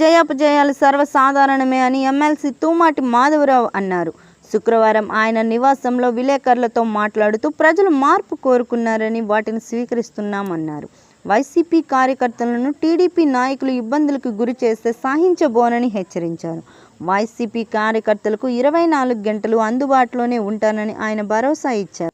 జయాపజయాలు సర్వసాధారణమే అని ఎమ్మెల్సీ తూమాటి మాధవరావు అన్నారు. శుక్రవారం ఆయన నివాసంలో విలేకరులతో మాట్లాడుతూ ప్రజలు మార్పు కోరుకున్నారని వాటిని స్వీకరిస్తున్నామన్నారు. వైసీపీ కార్యకర్తలను టీడీపీ నాయకులు ఇబ్బందులకు గురి చేస్తే సహించబోనని హెచ్చరించారు. వైసీపీ కార్యకర్తలకు ఇరవై నాలుగు గంటలు అందుబాటులోనే ఉంటానని ఆయన భరోసా ఇచ్చారు.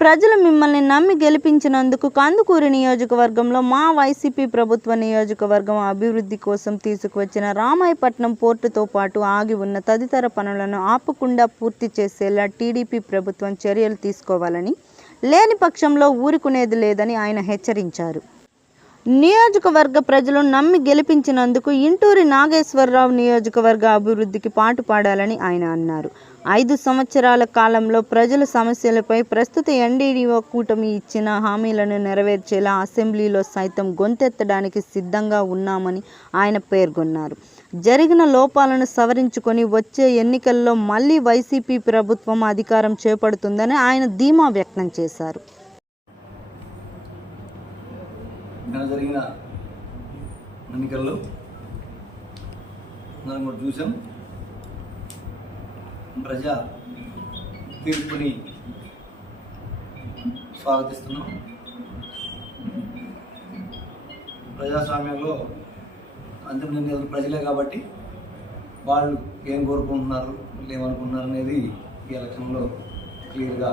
ప్రజలు మిమ్మల్ని నమ్మి గెలిపించినందుకు కందుకూరు నియోజకవర్గంలో మా వైసీపీ ప్రభుత్వ నియోజకవర్గం అభివృద్ధి కోసం తీసుకువచ్చిన రామాయపట్నం పోర్టుతో పాటు ఆగి ఉన్న తదితర పనులను ఆపకుండా పూర్తి చేసేలా టీడీపీ ప్రభుత్వం చర్యలు తీసుకోవాలని లేని పక్షంలో ఊరుకునేది లేదని ఆయన హెచ్చరించారు. నియోజకవర్గ ప్రజలు నమ్మి గెలిపించినందుకు ఇంటూరి నాగేశ్వరరావు నియోజకవర్గ అభివృద్ధికి పాటుపడాలని ఆయన అన్నారు. ఐదు సంవత్సరాల కాలంలో ప్రజల సమస్యలపై ప్రస్తుత ఎన్డీడీఓ కూటమి ఇచ్చిన హామీలను నెరవేర్చేలా అసెంబ్లీలో సైతం గొంతెత్తడానికి సిద్ధంగా ఉన్నామని ఆయన పేర్కొన్నారు. జరిగిన లోపాలను సవరించుకొని వచ్చే ఎన్నికల్లో మళ్ళీ వైసీపీ ప్రభుత్వం అధికారం చేపడుతుందని ఆయన ధీమా వ్యక్తం చేశారు. జరిగిన ఎన్నికల్లో మనం కూడా చూసాం ప్రజా తీర్పుని స్వాగతిస్తున్నాం. ప్రజాస్వామ్యంలో అంతిమ నిర్ణయాలు ప్రజలే కాబట్టి వాళ్ళు ఏం కోరుకుంటున్నారు ఏమనుకుంటున్నారు అనేది ఈ ఎలక్షన్లో క్లియర్గా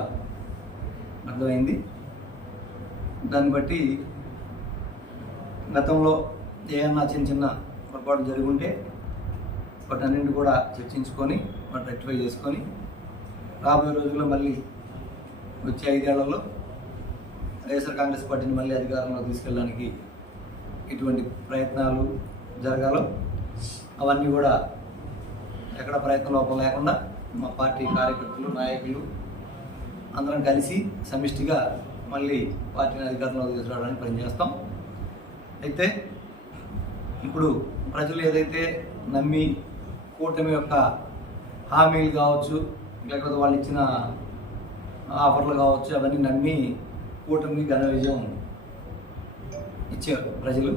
అర్థమైంది. దాన్ని బట్టి గతంలో ఏమన్నా చిన్న చిన్న పొరపాటు జరుగుంటే వాటన్నింటి కూడా చర్చించుకొని వాటి రెక్టిఫై చేసుకొని రాబోయే రోజుల్లో మళ్ళీ వచ్చే ఐదేళ్ళలో వైఎస్ఆర్ కాంగ్రెస్ పార్టీని మళ్ళీ అధికారంలో తీసుకెళ్ళడానికి ఇటువంటి ప్రయత్నాలు జరగాలో అవన్నీ కూడా ఎక్కడ ప్రయత్నం లోపం లేకుండా మా పార్టీ కార్యకర్తలు నాయకులు అందరం కలిసి సమిష్టిగా మళ్ళీ పార్టీని అధికారంలో తీసుకురావడానికి పనిచేస్తాం అయితే ఇప్పుడు ప్రజలు ఏదైతే నమ్మి కూటమి యొక్క హామీలు కావచ్చు లేకపోతే వాళ్ళు ఇచ్చిన ఆఫర్లు కావచ్చు అవన్నీ నమ్మి కూటమికి ఘన విజయం ఇచ్చారు ప్రజలు.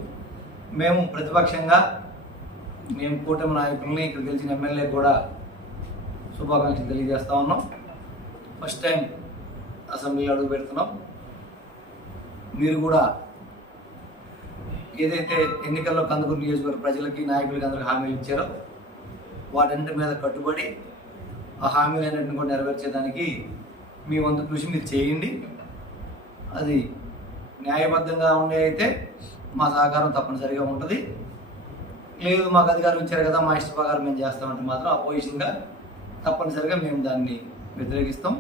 మేము ప్రతిపక్షంగా మేము కూటమి నాయకుల్ని ఇక్కడ గెలిచిన ఎమ్మెల్యే కూడా శుభాకాంక్షలు తెలియజేస్తా ఉన్నాం. ఫస్ట్ టైం అసెంబ్లీలో అడుగు పెడుతున్నాం. మీరు కూడా ఏదైతే ఎన్నికల్లో కందుకూరు నియోజకవర్గ ప్రజలకి నాయకులకి అందరికి హామీలు ఇచ్చారో వాటన్నిటి మీద కట్టుబడి ఆ హామీలన్నింటిని కూడా నెరవేర్చేదానికి మీ వంతు కృషి మీరు చేయండి. అది న్యాయబద్ధంగా ఉండే అయితే మా సహకారం తప్పనిసరిగా ఉంటుంది. లేదు మాకు అధికారం ఇచ్చారు కదా మా ఇష్ట ప్రకారం మేము చేస్తామంటే మాత్రం అపోజిషన్గా తప్పనిసరిగా మేము దాన్ని వ్యతిరేకిస్తాం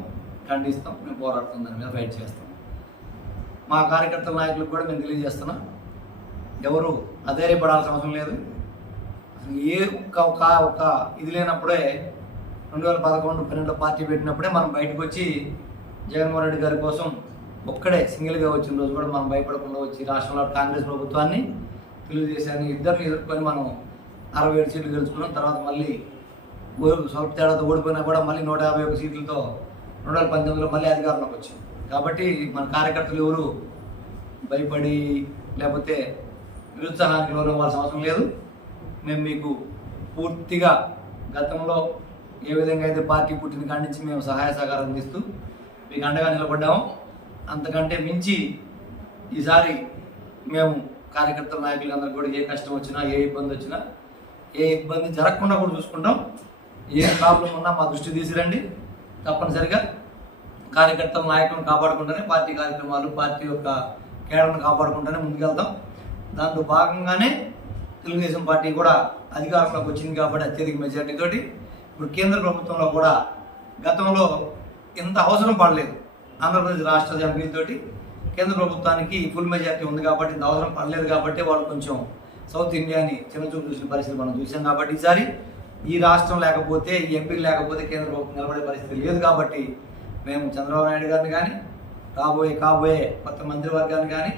ఖండిస్తాం మేము పోరాడుతాం దాని మీద ఫైట్ చేస్తాం. మా కార్యకర్తల నాయకులకు కూడా మేము తెలియజేస్తున్నాం. ఎవరు అధైర్యపడాల్సిన అవసరం లేదు. ఏ ఒక్క ఒక ఒక ఇది లేనప్పుడే రెండు వేల పదకొండు పన్నెండులో పార్టీ పెట్టినప్పుడే మనం బయటకు వచ్చి జగన్మోహన్ రెడ్డి గారి కోసం ఒక్కడే సింగిల్గా వచ్చిన రోజు కూడా మనం భయపడకుండా వచ్చి రాష్ట్రంలో కాంగ్రెస్ ప్రభుత్వాన్ని తెలుగుదేశాన్ని ఇద్దరిని ఎదుర్కొని మనం అరవై ఏడు సీట్లు గెలుచుకున్నాం. తర్వాత మళ్ళీ ఓ- స్వల్ప తేడాతో ఓడిపోయినా కూడా మళ్ళీ నూట యాభై ఒక సీట్లతో రెండు వేల పంతొమ్మిదిలో మళ్ళీ అధికారంలోకి వచ్చాం కాబట్టి మన కార్యకర్తలు ఎవరు భయపడి లేకపోతే నిరుత్సాహానికి లోనవ్వాల్సిన అవసరం లేదు. మేము మీకు పూర్తిగా గతంలో ఏ విధంగా అయితే పార్టీ పుట్టిన కాడి నుంచి మేము సహాయ సహకారం అందిస్తూ మీకు అండగా నిలబడ్డాము. అంతకంటే మించి ఈసారి మేము కార్యకర్తల నాయకులందరూ కూడా ఏ కష్టం వచ్చినా ఏ ఇబ్బంది వచ్చినా ఏ ఇబ్బంది జరగకుండా కూడా చూసుకుంటాం. ఏ ప్రాబ్లం ఉన్నా మా దృష్టి తీసిరండి. తప్పనిసరిగా కార్యకర్తల నాయకులను కాపాడుకుంటూనే పార్టీ కార్యక్రమాలు పార్టీ యొక్క కేడర్ను కాపాడుకుంటూనే ముందుకెళ్తాం. దాంట్లో భాగంగానే తెలుగుదేశం పార్టీ కూడా అధికారంలోకి వచ్చింది కాబట్టి అత్యధిక మెజార్టీ తోటి. ఇప్పుడు కేంద్ర ప్రభుత్వంలో కూడా గతంలో ఇంత అవసరం పడలేదు. ఆంధ్రప్రదేశ్ రాష్ట్ర ఎంపీలతోటి కేంద్ర ప్రభుత్వానికి ఫుల్ మెజార్టీ ఉంది కాబట్టి ఇంత అవసరం పడలేదు కాబట్టి వాళ్ళు కొంచెం సౌత్ ఇండియాని చిన్నచూపు చూసిన పరిస్థితి మనం చూసాం కాబట్టి ఈసారి ఈ రాష్ట్రం లేకపోతే ఈ ఎంపీలు లేకపోతే కేంద్ర ప్రభుత్వం నిలబడే పరిస్థితి లేదు కాబట్టి మేము చంద్రబాబు నాయుడు గారిని కానీ రాబోయే కాబోయే కొత్త మంత్రివర్గాన్ని కానీ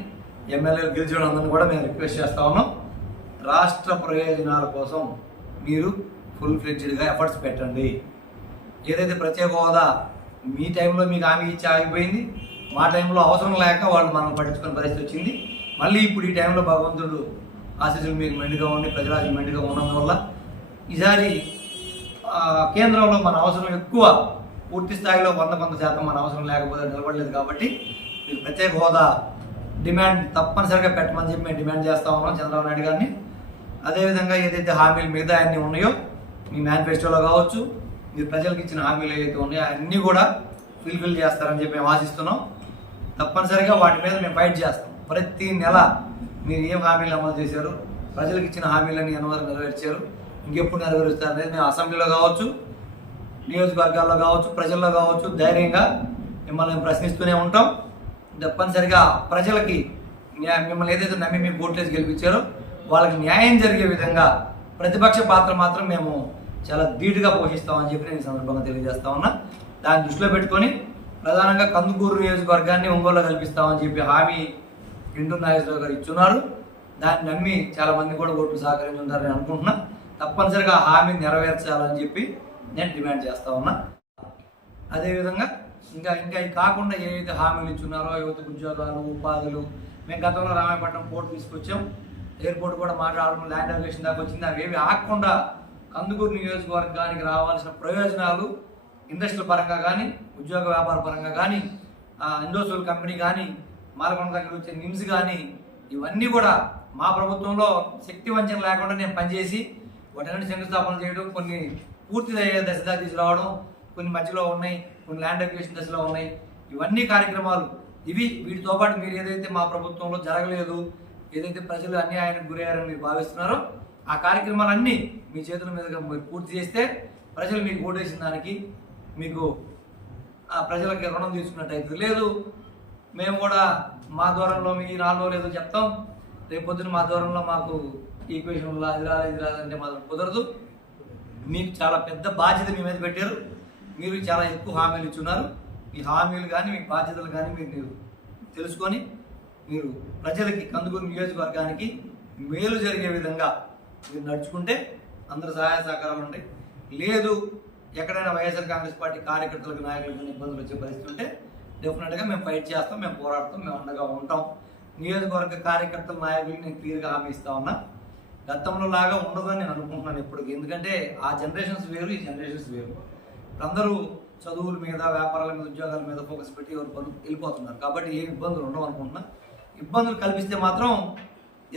ఎమ్మెల్యేలు గెలిచిన అందరిని కూడా మేము రిక్వెస్ట్ చేస్తా ఉన్నాం. రాష్ట్ర ప్రయోజనాల కోసం మీరు ఫుల్ ఫ్లెడ్జ్డ్గా ఎఫర్ట్స్ పెట్టండి. ఏదైతే ప్రత్యేక హోదా మీ టైంలో మీకు హామీ ఇచ్చి ఆగిపోయింది మా టైంలో అవసరం లేక వాళ్ళు మనం పట్టించుకునే పరిస్థితి వచ్చింది. మళ్ళీ ఇప్పుడు ఈ టైంలో భగవంతుడు ఆశీస్సులు మీకు మెండుగా ఉండి ప్రజల మెండుగా ఉన్నందువల్ల ఈసారి కేంద్రంలో మన అవసరం ఎక్కువ పూర్తి స్థాయిలో వంద వంద శాతం మన అవసరం లేకపోతే నిలబడలేదు కాబట్టి మీరు ప్రత్యేక హోదా డిమాండ్ తప్పనిసరిగా పెట్టమని చెప్పి మేము డిమాండ్ చేస్తా ఉన్నాం చంద్రబాబు నాయుడు గారిని. అదేవిధంగా ఏదైతే హామీలు మిగతా అన్నీ ఉన్నాయో మీ మేనిఫెస్టోలో కావచ్చు మీరు ప్రజలకు ఇచ్చిన హామీలు ఏవైతే ఉన్నాయో అన్నీ కూడా ఫుల్ఫిల్ చేస్తారని చెప్పి మేము ఆశిస్తున్నాం. తప్పనిసరిగా వాటి మీద మేము ఫైట్ చేస్తాం. ప్రతి నెల మీరు ఏం హామీలు అమలు చేశారు ప్రజలకు ఇచ్చిన హామీలన్నీ ఎనవరు నెరవేర్చారు ఇంకెప్పుడు నెరవేరుస్తారు అనేది మేము అసెంబ్లీలో కావచ్చు నియోజకవర్గాల్లో కావచ్చు ప్రజల్లో కావచ్చు ధైర్యంగా మిమ్మల్ని మేము ప్రశ్నిస్తూనే ఉంటాం. తప్పనిసరిగా ప్రజలకి మిమ్మల్ని ఏదైతే నమ్మి మీ ఓట్లేసి గెలిపించారో వాళ్ళకి న్యాయం జరిగే విధంగా ప్రతిపక్ష పాత్ర మాత్రం మేము చాలా ధీటుగా పోషిస్తామని చెప్పి నేను సందర్భంగా తెలియజేస్తా ఉన్నా. దాన్ని దృష్టిలో పెట్టుకొని ప్రధానంగా కందుకూరు నియోజకవర్గాన్ని ఒంగోలులో కల్పిస్తామని చెప్పి హామీ గింటూరు నాగేశ్వరరావు గారు ఇచ్చున్నారు. దాన్ని నమ్మి చాలా మంది కూడా ఓట్లు సహకరించి ఉంటారని అనుకుంటున్నా. తప్పనిసరిగా హామీ నెరవేర్చాలని చెప్పి నేను డిమాండ్ చేస్తా ఉన్నా. అదేవిధంగా ఇంకా ఇంకా కాకుండా ఏవైతే హామీలు ఇచ్చున్నారో యువత ఉద్యోగాలు ఉపాధులు మేము గతంలో రామాయపట్నం కోర్టు తీసుకొచ్చాం. ఎయిర్పోర్ట్ కూడా మాట్లాడడం ల్యాండ్ అవిగేషన్ దాకా వచ్చింది. అవి ఏవి ఆగకుండా కందుకూరు నియోజకవర్గానికి రావాల్సిన ప్రయోజనాలు ఇండస్ట్రీ పరంగా కానీ ఉద్యోగ వ్యాపార పరంగా కానీ ఇండోసోల్ కంపెనీ కానీ మాలకొండ దగ్గర వచ్చే నిమ్స్ కానీ ఇవన్నీ కూడా మా ప్రభుత్వంలో శక్తి వంచన లేకుండా నేను పనిచేసి వాటన్నిటి శంకుస్థాపన చేయడం కొన్ని పూర్తి అయ్యే దశ తీసుకురావడం కొన్ని మధ్యలో ఉన్నాయి కొన్ని ల్యాండ్ అక్విజిషన్ దశలో ఉన్నాయి. ఇవన్నీ కార్యక్రమాలు. ఇవి వీటితో పాటు మీరు ఏదైతే మా ప్రభుత్వంలో జరగలేదు ఏదైతే ప్రజలు అన్యాయానికి గురయ్యారని మీరు భావిస్తున్నారో ఆ కార్యక్రమాలన్నీ మీ చేతుల మీదుగా మీరు పూర్తి చేస్తే ప్రజలు మీకు ఓటేసిన దానికి మీకు ఆ ప్రజలకి రుణం తీసుకున్నట్టయితే లేదు. మేము కూడా మా దూరంలో మీ రాలో లేదో చెప్తాం. రేపు పొద్దున మా దూరంలో మాకు ఈక్వేషన్లో అది రాలేదు ఇది రాదంటే మాత్రం కుదరదు. మీకు చాలా పెద్ద బాధ్యత మీ మీద పెట్టారు. మీరు చాలా ఎక్కువ హామీలు ఇచ్చున్నారు ఈ హామీలు కానీ మీ బాధ్యతలు కానీ మీరు తెలుసుకొని మీరు ప్రజలకి కందుకూరు నియోజకవర్గానికి మేలు జరిగే విధంగా మీరు నడుచుకుంటే అందరు సహాయ సహకారాలు ఉంటాయి. లేదు ఎక్కడైనా వైఎస్ఆర్ కాంగ్రెస్ పార్టీ కార్యకర్తలకు నాయకులకు ఇబ్బందులు వచ్చే పరిస్థితి ఉంటే డెఫినెట్గా మేము ఫైట్ చేస్తాం మేము పోరాడతాం మేము అండగా ఉంటాం. నియోజకవర్గ కార్యకర్తల నాయకులకి నేను క్లియర్గా హామీ ఇస్తా ఉన్నా. గతంలో లాగా ఉండదని నేను అనుకుంటున్నాను ఇప్పటికి ఎందుకంటే ఆ జనరేషన్స్ వేరు ఈ జనరేషన్స్ వేరు. అందరూ చదువుల మీద వ్యాపారాల మీద ఉద్యోగాల మీద ఫోకస్ పెట్టి ఎవరు పనులు వెళ్ళిపోతున్నారు. కాబట్టి ఏ ఇబ్బందులు ఉండవు అనుకుంటున్నా. ఇబ్బందులు కల్పిస్తే మాత్రం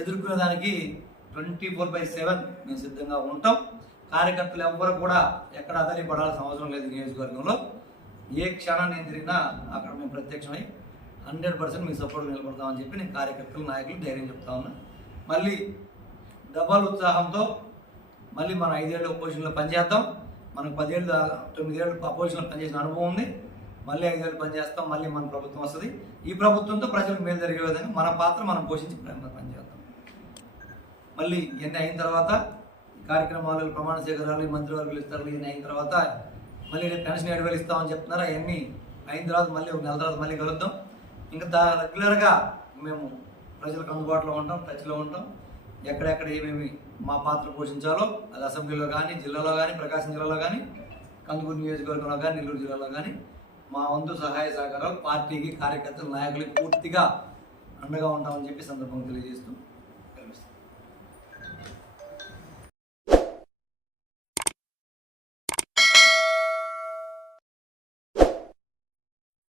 ఎదుర్కొనేదానికి ట్వంటీ ఫోర్ బై సెవెన్ మేము సిద్ధంగా ఉంటాం. కార్యకర్తలు ఎవ్వరు కూడా ఎక్కడ అదలి పడాల్సిన అవసరం లేదు నియోజకవర్గంలో. ఏ క్షణాన్ని నేను తిరిగినా అక్కడ మేము ప్రత్యక్షమై హండ్రెడ్ పర్సెంట్ మీకు సపోర్ట్ నిలబడతామని చెప్పి నేను కార్యకర్తలు నాయకులు ధైర్యం చెప్తా ఉన్నా. మళ్ళీ డబల్ ఉత్సాహంతో మళ్ళీ మన ఐదేళ్ళు ఒపోజిషన్లో పనిచేద్దాం. మనకు పదేళ్ళు తొమ్మిదేళ్ళు అపోజిషన్లో పనిచేసిన అనుభవం ఉంది. మళ్ళీ ఐదేళ్ళు పనిచేస్తాం మళ్ళీ మన ప్రభుత్వం వస్తుంది. ఈ ప్రభుత్వంతో ప్రజలకు మేలు జరిగే విధంగా మన పాత్ర మనం పోషించి పనిచేస్తాం మళ్ళీ ఇవన్నీ అయిన తర్వాత కార్యక్రమాలు ప్రమాణ స్వీకారాలు ఈ మంత్రివర్గులు ఇస్తారు ఇవన్నీ అయిన తర్వాత మళ్ళీ పెన్షన్ ఏడు వేలు ఇస్తామని చెప్తున్నారు. అవన్నీ అయిన తర్వాత మళ్ళీ ఒక నెల తర్వాత మళ్ళీ కలుద్దాం. ఇంకా దా రెగ్యులర్గా మేము ప్రజలకు అందుబాటులో ఉంటాం టచ్లో ఉంటాం. ఎక్కడెక్కడ ఏమేమి మా పాత్ర పోషించాలో అది అసెంబ్లీలో కానీ జిల్లాలో కానీ ప్రకాశం జిల్లాలో కానీ కందుకూరు నియోజకవర్గంలో కానీ నెల్లూరు జిల్లాలో కానీ మా వంతు సహాయ సహకారాలు పార్టీకి కార్యకర్తలు నాయకులకి పూర్తిగా అండగా ఉంటామని చెప్పి సందర్భంగా తెలియజేస్తూ